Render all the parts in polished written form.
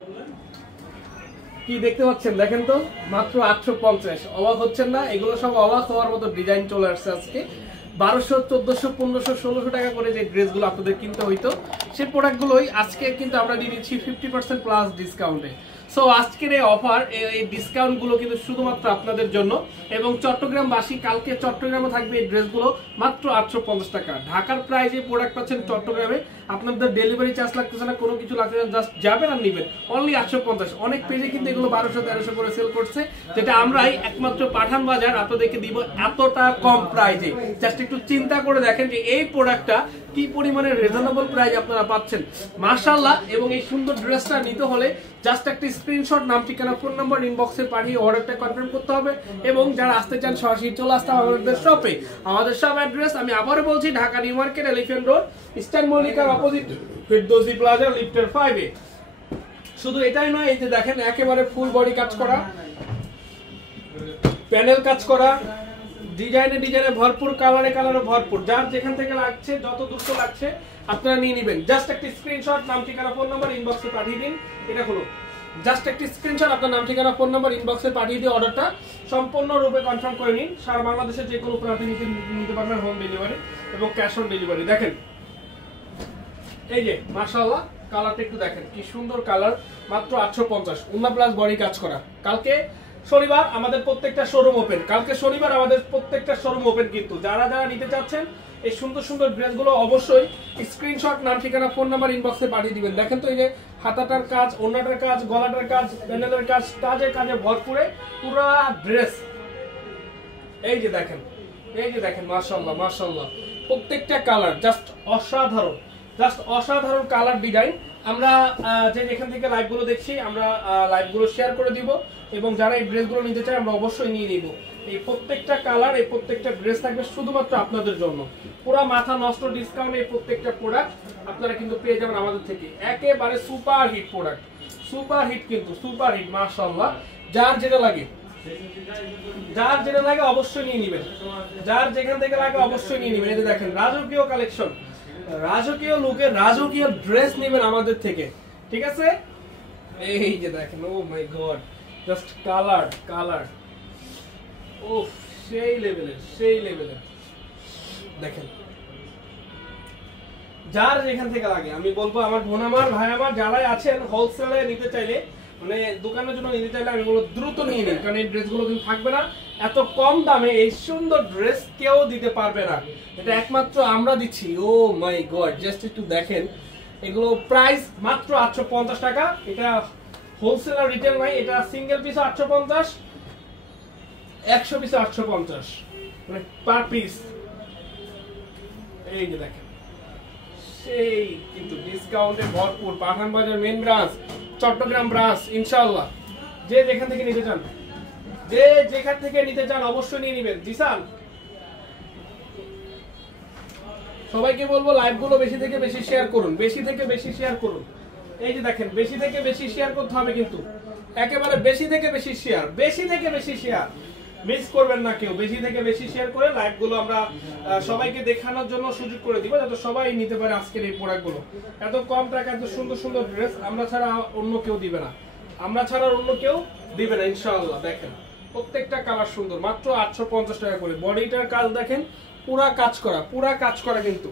কি দেখতে পাচ্ছেন দেখেন তো, মাত্র 850। অবাক হচ্ছেন না? এগুলো সব অবাক হওয়ার মতো ডিজাইন চলে আসছে আজকে। 1200, 1400, 1500, 1600 টাকা করে যে ড্রেসগুলো আপনাদের কিনতে হইতো, সেই প্রোডাক্টগুলোই আজকে কিন্তু আমরা দিয়ে দিচ্ছি 50% প্লাস ডিসকাউন্টে। সো আজকের এই অফার, এই ডিসকাউন্টগুলো কিন্তু শুধুমাত্র আপনাদের জন্য। এবং চট্টগ্রামবাসী, কালকে চট্টগ্রামে থাকবে এই ড্রেসগুলো মাত্র 850 টাকা। ঢাকার প্রাইজে প্রোডাক্ট পাচ্ছেন চট্টগ্রামে, আপনাদের ডেলিভারি চার্জ লাগতেছে না, কোনো কিছু লাগতেছে না, জাস্ট যাবেন আর নেবেন অনলি 850। অনেক পেজে কিন্তু এগুলো 1200, 1300 করে সেল করছে, যেটা আমরাই একমাত্র পাঠান বাজার আপনাদেরকে দিব এতটা কম প্রাইজে। জাস্ট একটু চিন্তা করে দেখেন যে এই প্রোডাক্টটা কি পরিমাণে রিজনেবল প্রাইস আপনারা পাচ্ছেন, মাশাআল্লাহ। এবং এই সুন্দর ড্রেসটা নিতে হলে জাস্ট একটা স্ক্রিনশট, নাম, ঠিকানা, ফোন নাম্বার ইনবক্সে পাঠিয়ে অর্ডারটা কনফার্ম করতে হবে। এবং যারা আসতে চান সরাসরি চলে আসতে হবে আমাদের শপে। আমাদের শপ অ্যাড্রেস আমি আবারও বলছি, Dhaka new market, elephant road, eastern মল্লিকার অপোজিট ফেরদৌসি প্লাজা, লিফটের 5-এ। শুধু এটাই নয়, এই যে দেখেন একেবারে ফুল বডি কাজ করা, প্যানেল কাজ করা, ডিজাইনে ভরপুর, কালারে ভরপুর। যার যেখান থেকে লাগছে, যত দ্রুত লাগছে আপনারা নিয়ে নেবেন। জাস্ট একটা স্ক্রিনশট, নাম, ঠিকানা, ফোন নাম্বার ইনবক্সে পাঠিয়ে দিন। এটা হলো জাস্ট একটা স্ক্রিনশট, আপনার নাম, ঠিকানা, ফোন নাম্বার ইনবক্সে পাঠিয়ে দিয়ে অর্ডারটা সম্পূর্ণরূপে কনফার্ম করে নিন। সারা বাংলাদেশের যে কোনো প্রান্তে নিতে পারবেন হোম ডেলিভারি এবং ক্যাশ অন ডেলিভারি। দেখেন এই যে মাশাআল্লাহ, কালারটা একটু দেখেন কি সুন্দর কালার, মাত্র 850। উন্না প্লাস বডি কাজ করা। কালকে শনিবার আমাদের প্রত্যেকটা শোরুম ওপেন, কালকে শনিবার আমাদের প্রত্যেকটা শোরুম ওপেন। কিন্তু যারা যারা নিতে চাচ্ছেন এই সুন্দর সুন্দর ড্রেসগুলো, অবশ্যই স্ক্রিনশট, নাম, ঠিকানা, ফোন নাম্বার ইনবক্সে পাঠিয়ে দিবেন। দেখেন তো এই যে হাতাটার কাজ, ওন্নাটার কাজ, গলাটার কাজ, প্যানেলের কাজ, কাজে ভরপুরে পুরো ড্রেস। এই যে দেখেন মাশাআল্লাহ মাশাআল্লাহ, প্রত্যেকটা কালার জাস্ট অসাধারণ, অসাধারণ কালার ডিজাইন। আমরা যেখান থেকে লাইভগুলো দেখছি, আমরা লাইভগুলো শেয়ার করে দিব। এবং যারা এই ড্রেসগুলো নিতে চায় আমরা অবশ্যই নিয়ে নিব। এই প্রত্যেকটা কালার, এই প্রত্যেকটা ড্রেস থাকবে শুধুমাত্র আপনাদের জন্য। পুরো মাথা নষ্ট ডিসকাউন্ট এই প্রত্যেকটা প্রোডাক্ট আপনারা কিন্তু পেয়ে যাবেন আমাদের থেকে। একেবারে super hit product, super hit, কিন্তু সুপার হিট মাশাআল্লাহ। যার যেটা লাগে অবশ্যই নিয়ে নেবেন, যার যেখান থেকে লাগে অবশ্যই নিয়ে নেবেন। এই যে দেখেন রাজকীয় কালেকশন, রাজকীয় লুকে রাজকীয় ড্রেস নেবেন আমাদের থেকে, ঠিক আছে? এই যে দেখেন, ও মাই গড, জাস্ট কালার ও সেই লেভেলের দেখেন। যার যেখান থেকে লাগে আমি বলবো, আমার বোন আমার, ভাই আমার যারাই আছেন হোলসেলে নিতে চাইলে, মানে দোকানের জন্য নিতে চাইলে আমি বলবো দ্রুত নিয়ে নিন, কারণ এই ড্রেসগুলো কিন্তু থাকবে না এত কম দামে। এই সুন্দর ড্রেস কেউ দিতে পারবে না, এটা একমাত্র আমরা দিচ্ছি। ও মাই গড, জাস্ট একটু দেখেন, এগুলো প্রাইস মাত্র 850 টাকা। এটা হোলসেল আর রিটেল নাই, এটা সিঙ্গেল পিস 850, 100 পিস 850, মানে পার পিস। এই যে দেখেন, সেই কিন্তু ডিসকাউন্টে ভরপুর। পাঠান বাজার মেইন ব্রাঞ্চ, চট্টগ্রাম ব্রাঞ্চ, ইনশাআল্লাহ। যে যেখান থেকে নিতে চান অবশ্যই নিয়ে নেবেন। জিসান, সবাইকে বলবো লাইভগুলো বেশি থেকে বেশি শেয়ার করুন, শেয়ার করুন। এই যে দেখেন, বেশি থেকে বেশি শেয়ার করতে হবে, কিন্তু একেবারে বেশি থেকে বেশি শেয়ার মিস করবেন না কেউ। বেশি থেকে বেশি শেয়ার করে লাইভগুলো আমরা সবাইকে দেখানোর জন্য সুযোগ করে দিব, যাতে সবাই নিতে পারে আজকের এই প্রোডাক্টগুলো। এত কম টাকা, এত সুন্দর সুন্দর ড্রেস আমরা ছাড়া অন্য কেউ দিবে না, ইনশাআল্লাহ। দেখেন প্রত্যেকটা কালার সুন্দর, মাত্র 850 টাকা করে। বডিটার কাজ দেখেন, পুরা কাজ করা কিন্তু।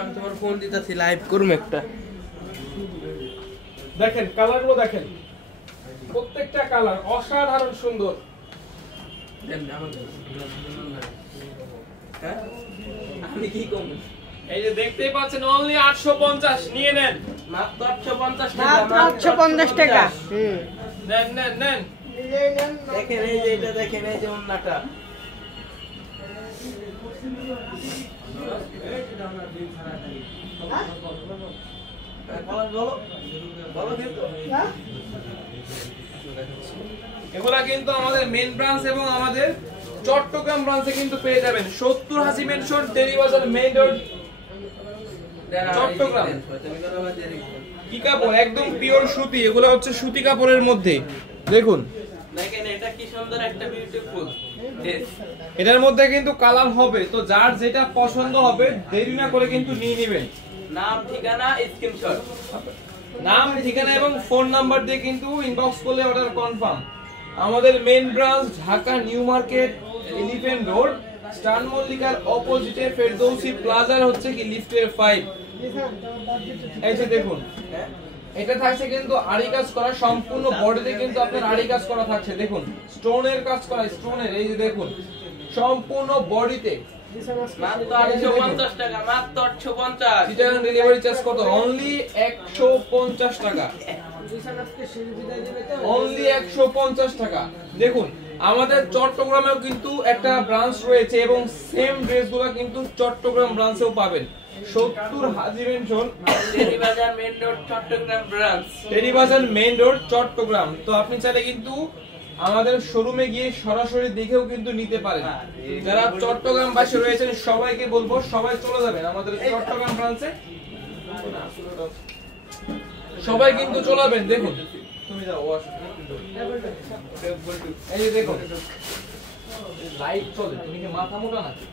আমি তোমার ফোন দিতেছি, লাইভ করুম একটা। দেখেন কালারগুলো, দেখেন প্রত্যেকটা কালার অসাধারণ সুন্দর। আমি কি কম, এই যে দেখতেই পাচ্ছেন, অনলি 850, নিয়ে নেন, মাত্র 850 টাকা। নেন। দেখেন এই যে এটা, দেখেন এই যে ওন্নাটা, এগুলা কিন্তু আমাদের মেইন ব্রাঞ্চ এবং আমাদের চট্টগ্রাম ব্রাঞ্চে কিন্তু পেয়ে যাবেন। 70 Hasi mansion, Terribazar main road, Chattogram. কি কাপড়, একদম পিওর সুতি, এগুলো হচ্ছে সুতি কাপড়ের মধ্যে। দেখুন দেখেন এটা কি সুন্দর একটা বিউটিফুল এটার মধ্যে কিন্তু কালার হবে, তো যার যেটা পছন্দ হবে দেরি না করে কিন্তু নিয়ে নেবেন। নাম ঠিকানা স্ক্রিনশট, নাম ঠিকানা এবং ফোন নাম্বার দিয়ে কিন্তু ইনবক্স করলে অর্ডার কনফার্ম। আমাদের main branch Dhaka new market, elephant road, eastern মল্লিকার অপোজিটে ফেরদৌসি প্লাজার হচ্ছে কি লিফটের 5। এই যে দেখুন, এটা থাকছে কিন্তু আড়ি কাজ করা, সম্পূর্ণ বডিতে কিন্তু আপনার আড়ি কাজ করা থাকছে। দেখুন স্টোনের কাজ করা, স্টোনের এই যে দেখুন সম্পূর্ণ বডিতে। মাত্র 850 টাকা, মাত্র 850। চিটাগাং ডেলিভারি চার্জ কত? অনলি 150 টাকা, অনলি 150 টাকা। দেখুন আমাদের চট্টগ্রামেও কিন্তু একটা ব্রাঞ্চ রয়েছে এবং সেম ড্রেসগুলো কিন্তু চট্টগ্রাম ব্রাঞ্চেও পাবেন। 70 Haji mansion, Terribazar main road, Chattogram branch. Terribazar main road, Chattogram. তো আপনি চাইলে কিন্তু আমাদের শোরুমে গিয়ে সরাসরি দেখেও কিন্তু নিতে পারেন। যারা চট্টগ্রাম বাসী রয়েছেন সবাইকে বলবো সবাই চলে যাবেন আমাদের চট্টগ্রাম ব্রাঞ্চে, সবাই কিন্তু চলে যাবেন। দেখুন তুমি যাও, এই যে দেখুন লাইট চলে, তুমি কি মাথা মোটা নাকি?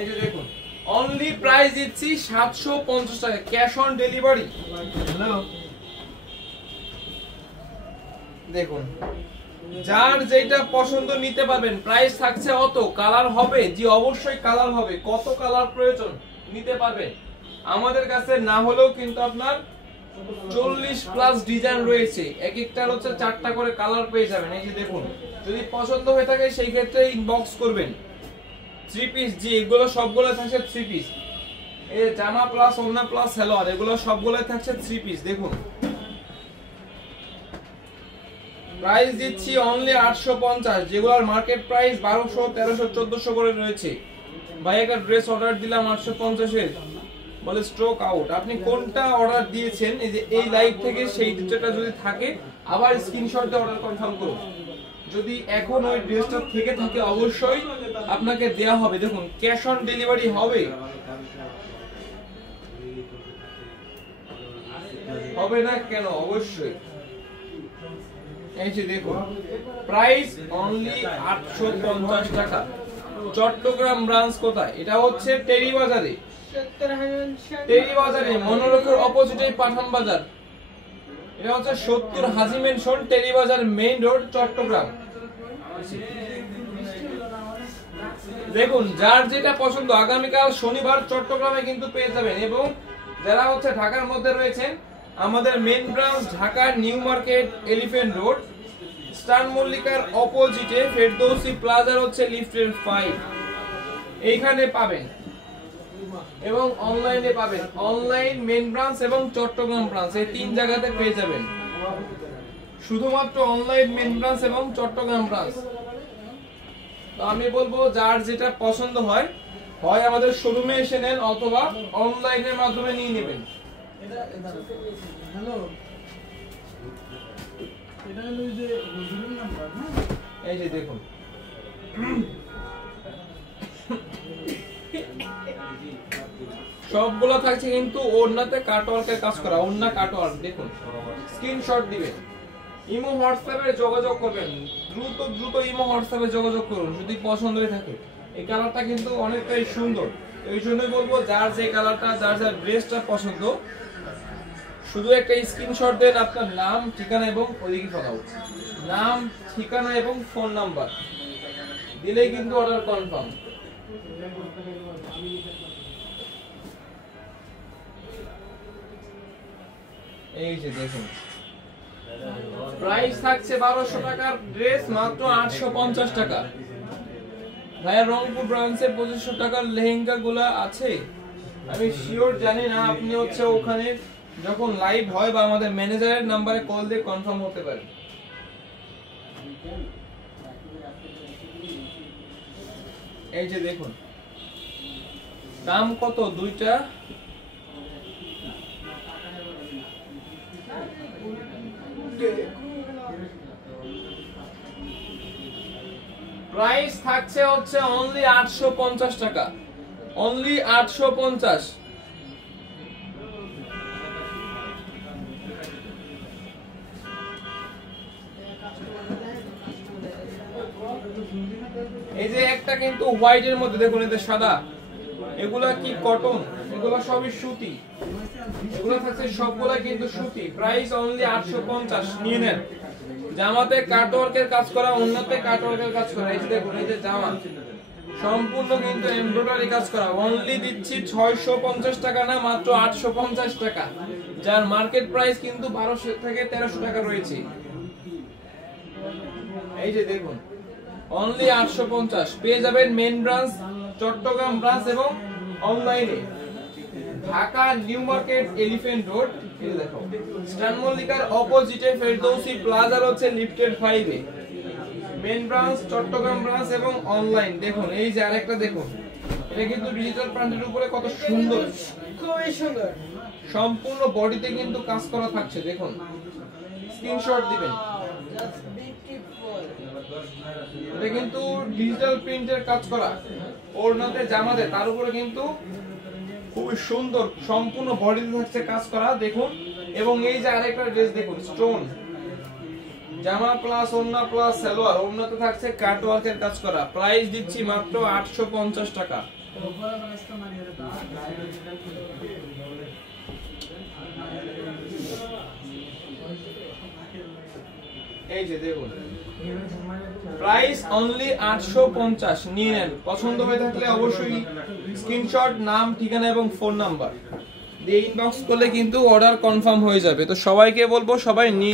এই যে দেখুন অনলি প্রাইস দিচ্ছি 750 টাকা, ক্যাশ অন ডেলিভারি। হ্যালো, দেখুন যার যেটা পছন্দ নিতে পারবেন। প্রাইস থাকছে অত, কালার হবে জি অবশ্যই কালার হবে, কত কালার প্রয়োজন নিতে পারবেন আমাদের কাছে। না হলেও কিন্তু আপনার 40 প্লাস ডিজাইন রয়েছে, এক একটার হচ্ছে 4টা করে কালার পেয়ে যাবেন। এই যে দেখুন যদি পছন্দ হয়ে থাকে সেই ক্ষেত্রে ইনবক্স করবেন। 3 পিস জি, এগুলো সবগুলো থাকছে 3 পিস। এই জামা প্লাস ওড়না প্লাস সালোয়ার এগুলো সবগুলো থাকছে 3 পিস। দেখুন প্রাইস দিচ্ছি অনলি 850, যেগুলোর মার্কেট প্রাইস 1200, 1300, 1400 করে রয়েছে। ভাই একটা ড্রেস অর্ডার দিলাম 850 এর, বলে স্টক আউট। আপনি কোনটা অর্ডার দিয়েছেন এই যে এই লাইভ থেকে সেই ড্রেসটা যদি থাকে আবার স্ক্রিনশট দিয়ে অর্ডার কনফার্ম করুন। যদি এখন ওই ড্রেসটা থেকে থাকে অবশ্যই আপনাকে দেয়া হবে। দেখুন ক্যাশ অন ডেলিভারি হবে, হবে না কেন? অবশ্যই। এই যে দেখুন প্রাইস অনলি 850 টাকা। চট্টগ্রাম ব্রাঞ্চ কোথায়? এটা হচ্ছে টেরিবাজারে, টেরিবাজারে মনোরকের অপোজিটে পাঠান বাজার। এটা হচ্ছে 70 Haji mansion, Terribazar main road, Chattogram. দেখুন যার যেটা পছন্দ আগামীকাল শনিবার চট্টগ্রামে কিন্তু পেয়ে যাবেন। এবং যারা হচ্ছে ঢাকার মধ্যে রয়েছেন আমাদের main branch Dhaka new market, elephant road, eastern মল্লিকার অপোজিটে ফেরদৌসি প্লাজার হচ্ছে লিফটের 5, এইখানে পাবেন। এবং অনলাইনে পাবেন, অনলাইন মেইন ব্রাঞ্চ এবং চট্টগ্রাম ব্রাঞ্চ এই 3 জায়গাতে পেয়ে যাবেন। শুধুমাত্র অনলাইন মেইন ব্রাঞ্চ এবং চট্টগ্রাম ব্রাঞ্চ। তো আমি বলবো যার যেটা পছন্দ হয় হয় আমাদের শোরুমে এসে নেন অথবা অনলাইনের মাধ্যমে নিয়ে নেবেন। এই যে দেখুন সবগুলো থাকছে কিন্তু ওড়নাতে কাটওয়ার্কের কাজ করা, ওড়না কাটওয়ার্ক। দেখুন স্ক্রিনশট দিবেন, ইমো হোয়াটসঅ্যাপে যোগাযোগ করবেন, দ্রুত দ্রুত ইমো হোয়াটসঅ্যাপে যোগাযোগ করুন যদি পছন্দ হয়ে থাকে। এই কালারটা কিন্তু অনেকটাই সুন্দর, এই জন্যই বলবো যার যে কালারটা যার যার ড্রেসটা পছন্দ শুধু একটা স্ক্রিনশট দেন, আপনার নাম ঠিকানা এবং ওদিকে ফটো, নাম ঠিকানা এবং ফোন নাম্বার দিলেই কিন্তু অর্ডার কনফার্ম। এই যে দেখুন প্রাইস থাকছে 1200 টাকার ড্রেস মাত্র 850 টাকা। ভাইয়া রংপুর ব্রাঞ্চে 2500 টাকার লেহেঙ্গা গুলা আছে, আমি শিওর জানি না, আপনি হচ্ছে ওখানে যখন লাইভ হয় বা আমাদের ম্যানেজারের নাম্বারে কল দিয়ে কনফার্ম হতে পারে। এই যে দেখুন দাম কত দুইটা, প্রাইস থাকছে হচ্ছে অনলি 850 টাকা, অনলি 850। এই যে একটা কিন্তু হোয়াইটের মধ্যে দেখুন এতে সাদা, এগুলা কি কটন, এগুলা সবই সুতি, এগুলো থাকছে সবগুলা কিন্তু সুতি। প্রাইস অনলি 850, নিয়ে নেন। জামাতে কাটওয়ার্কের কাজ করা, অন্যতে কাটওয়ার্কের কাজ করা। এই যে দেখুন, এই যে জামা সম্পূর্ণ কিন্তু এমব্রয়ডারি কাজ করা। অনলি দিচ্ছি 650 টাকা না, মাত্র 850 টাকা, যার মার্কেট প্রাইস কিন্তু 1200 থেকে 1300 টাকা রয়েছে। এই যে দেখুন, অনলি 850 পেয়ে যাবেন মেন ব্রাঞ্চ, চট্টগ্রাম ব্রাঞ্চ এবং অনলাইনে Dhaka new market, elephant road. এই দেখো স্টান মল্লিকার অপোজিটে ফেরদৌসি প্লাজার হচ্ছে লিফটেড 5 এ মেন ব্রাঞ্চ, চট্টগ্রাম ব্রাঞ্চ এবং অনলাইন। দেখুন এই যে আরেকটা দেখুন, এটা কিন্তু ডিজিটাল প্রিন্টের উপরে কত সুন্দর, খুবই সুন্দর। সম্পূর্ণ বডিতে কিন্তু কাজ করা থাকছে। দেখুন স্ক্রিনশট দিবেন। এটা কিন্তু ডিজিটাল প্রিন্টের কাজ করা, ওড়নাতে জামাতে, তার উপরে কিন্তু খুবই সুন্দর সম্পূর্ণ বডিতে থাকছে কাজ করা। দেখুন, এবং এই যে আরেকটা ড্রেস দেখুন, স্টোন জামা প্লাস ওড়না প্লাস সালোয়ার, ওড়নাতে থাকছে কাটওয়ার্কের কাজ করা। প্রাইস দিচ্ছি মাত্র 850 টাকা। এই যে দেখুন, প্রাইস অনলি 850, নিয়ে নেন। পছন্দ হয়ে থাকলে অবশ্যই স্ক্রিনশট, নাম, ঠিকানা এবং ফোন নাম্বার দিয়ে ইনবক্স করলে কিন্তু অর্ডার কনফার্ম হয়ে যাবে। তো সবাইকে বলবো সবাই নিয়ে